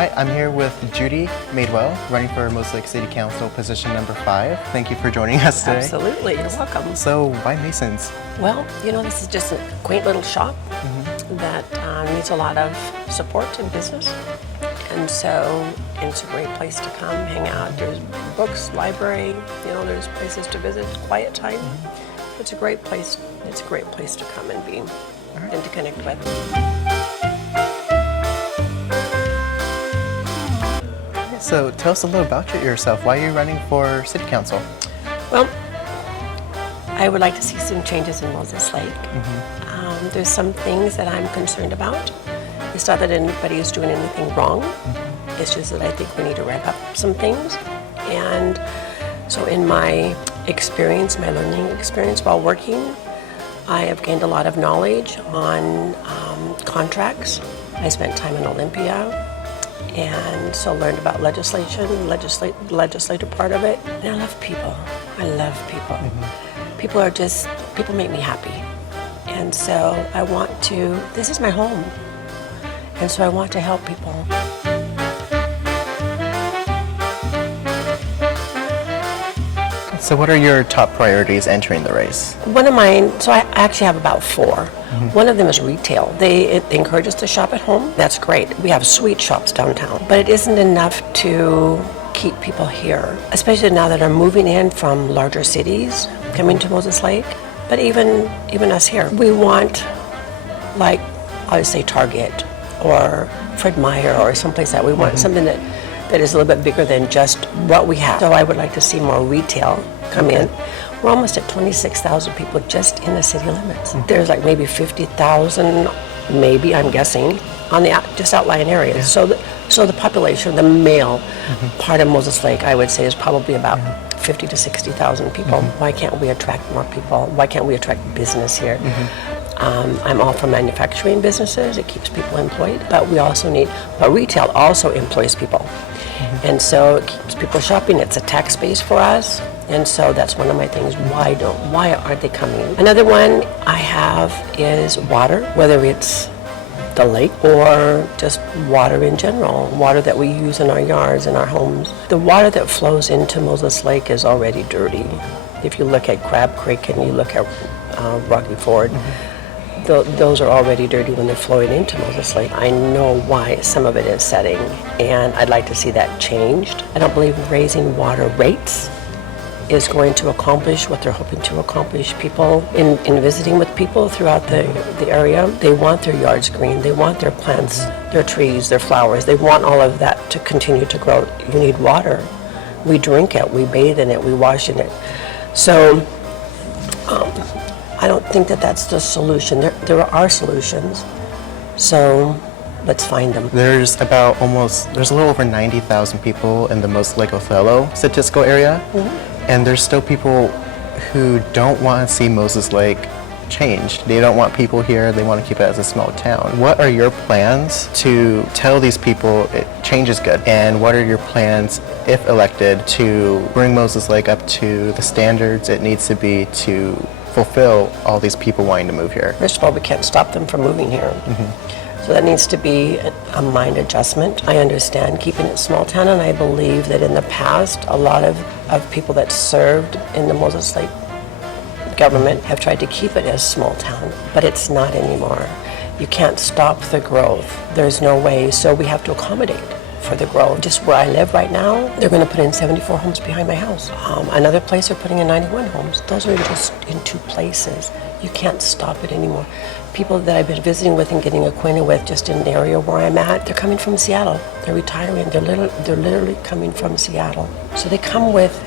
Hi, I'm here with Judy Madewell, running for Moses Lake City Council position number 5. Thank you for joining us today. Absolutely, you're welcome. So, why Masons? Well, this is just a quaint little shop that needs a lot of support in business. And so it's a great place to come, hang out. There's books, library, there's places to visit, quiet time. It's a great place. It's a great place to come and be and to connect with. So tell us a little about yourself. Why are you running for City Council? Well, I would like to see some changes in Moses Lake. There's some things that I'm concerned about. It's not that anybody is doing anything wrong. It's just that I think we need to ramp up some things. And so in my experience, my learning experience while working, I have gained a lot of knowledge on contracts. I spent time in Olympia, and so learned about legislation, legislative part of it. And I love people. I love people. People make me happy. And so this is my home. And so I want to help people. So what are your top priorities entering the race? One of mine, so I actually have about 4. One of them is retail. They encourage us to shop at home. That's great. We have sweet shops downtown, but it isn't enough to keep people here, especially now that are moving in from larger cities, coming to Moses Lake. But even us here, we want, like, I would say Target or Fred Meyer or someplace that we want something that is a little bit bigger than just what we have. So I would like to see more retail come in. We're almost at 26,000 people just in the city limits. There's like maybe 50,000, maybe, I'm guessing, on the just outlying areas. So the population, the male part of Moses Lake, I would say, is probably about 50 to 60,000 people. Why can't we attract more people? Why can't we attract business here? I'm all for manufacturing businesses. It keeps people employed, but retail also employs people. And so it keeps people shopping. It's a tax base for us. And so that's one of my things. Why aren't they coming? Another one I have is water, whether it's the lake or just water in general, water that we use in our yards, in our homes. The water that flows into Moses Lake is already dirty. If you look at Crab Creek and you look at Rocky Ford, those are already dirty when they're flowing into Moses Lake. I know why some of it is setting, and I'd like to see that changed. I don't believe raising water rates is going to accomplish what they're hoping to accomplish. People, in visiting with people throughout the area, they want their yards green, they want their plants, their trees, their flowers, they want all of that to continue to grow. You need water. We drink it, we bathe in it, we wash in it. So I don't think that that's the solution. There are solutions, so let's find them. There's a little over 90,000 people in the Moses Lake Othello statistical area, and there's still people who don't want to see Moses Lake changed. They don't want people here. They want to keep it as a small town. What are your plans to tell these people change is good? And what are your plans, if elected, to bring Moses Lake up to the standards it needs to be to fulfill all these people wanting to move here? First of all, we can't stop them from moving here. So that needs to be a mind adjustment. I understand keeping it small town, and I believe that in the past, a lot of people that served in the Moses Lake government have tried to keep it as small town, but it's not anymore. You can't stop the growth. There's no way, so we have to accommodate for the growth. Just where I live right now, they're going to put in 74 homes behind my house. Another place they're putting in 91 homes. Those are just in 2 places. You can't stop it anymore. People that I've been visiting with and getting acquainted with just in the area where I'm at, they're coming from Seattle. They're retiring. They're literally coming from Seattle. So they come with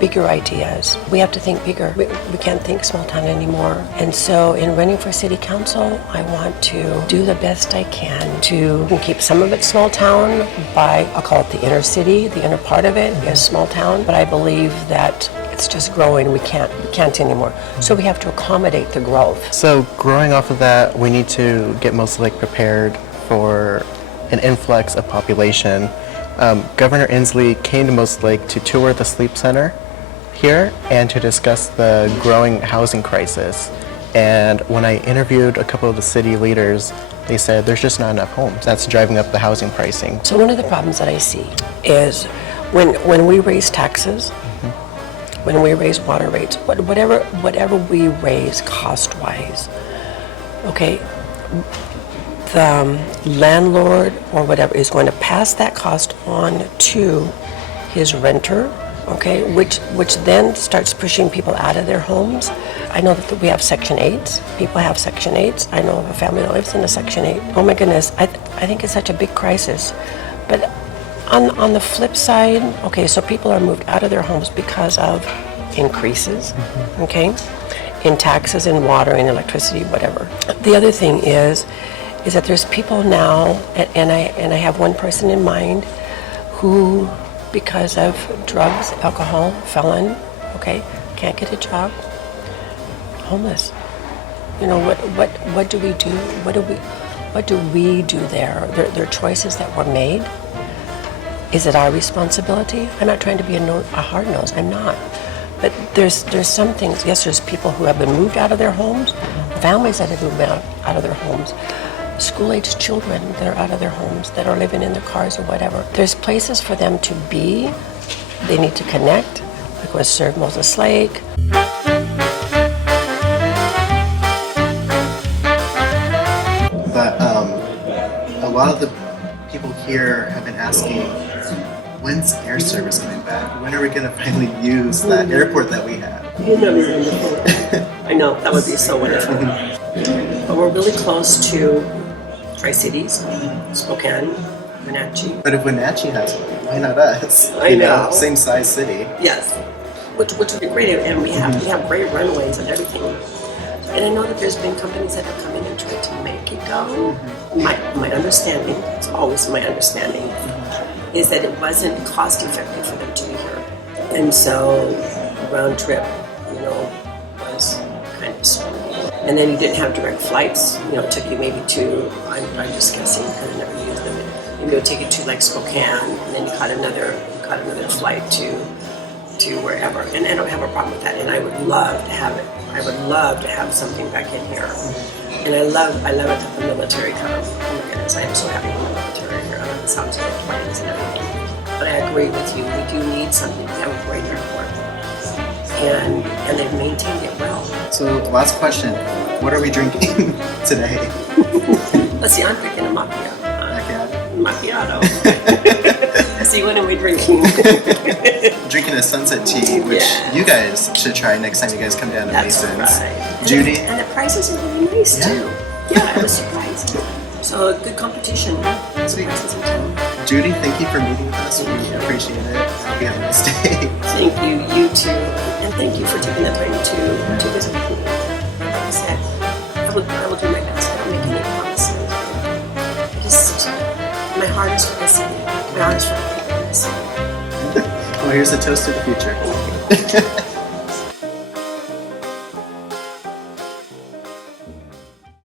bigger ideas. We have to think bigger. We can't think small town anymore. And so in running for city council, I want to do the best I can to keep some of it small town I'll call it the inner city, the inner part of it is small town, but I believe that it's just growing. We can't anymore. So we have to accommodate the growth. So growing off of that, we need to get Moses Lake prepared for an influx of population. Governor Inslee came to Moses Lake to tour the sleep center here and to discuss the growing housing crisis. And when I interviewed a couple of the city leaders, they said there's just not enough homes. That's driving up the housing pricing. So one of the problems that I see is when we raise taxes, when we raise water rates, whatever we raise cost-wise, okay, the landlord or whatever is going to pass that cost on to his renter, okay, which then starts pushing people out of their homes. I know that we have Section 8s. People have Section 8s. I know of a family that lives in a Section 8. Oh my goodness, I think it's such a big crisis. But on the flip side, okay, so people are moved out of their homes because of increases, okay, in taxes and water and electricity, whatever. The other thing is that there's people now, and I have one person in mind who, because of drugs, alcohol, felon, okay, can't get a job, homeless. You know, what do we do? What do we do there? There are choices that were made. Is it our responsibility? I'm not trying to be a hard nose. I'm not. But there's some things. Yes, there's people who have been moved out of their homes, families that have moved out of their homes, school-aged children that are out of their homes, that are living in their cars or whatever. There's places for them to be. They need to connect. Like with Serve Moses Lake. But a lot of the people here have been asking, when's air service coming back? When are we going to finally use that airport that we have? You know, I know, that would be so wonderful. But we're really close to Tri-Cities, Spokane, Wenatchee. But if Wenatchee has one, why not us? I know. Same size city. Yes, which would be great, and we have great runways and everything. And I know that there's been companies that have come in and tried to make it go. My understanding, it's always my understanding, is that it wasn't cost effective for them to be here. And so round trip, you know, was kind of slow. And then you didn't have direct flights. You know, it took you maybe to, I'm just guessing because I never used them. Maybe it would take you to like Spokane, and then you caught another flight to wherever. And I don't have a problem with that. And I would love to have it. I would love to have something back in here. And I love it that the military come. Oh my goodness, I am so happy when the military are here. I know it sounds like planes and everything. But I agree with you. We do need something. We have a great airport. And they've maintained it well. So last question, what are we drinking today? Let's see, I'm drinking a macchiato. Macchiato. See, what are we drinking? Drinking a sunset tea, which you guys should try next time you guys come down to That's Mason's. right. Judy? And the prices are really nice too. Yeah, I was surprised. So a good competition. Sweet. Prices in town. Judy, thank you for meeting with us. We appreciate it. Hope you have a nice day. Thank you, you too. And thank you for taking the time to visit with me. Like I said, I will do my best. I don't make any promises. My heart is for the city. My heart is for the people in the city. Well, here's a toast to the future.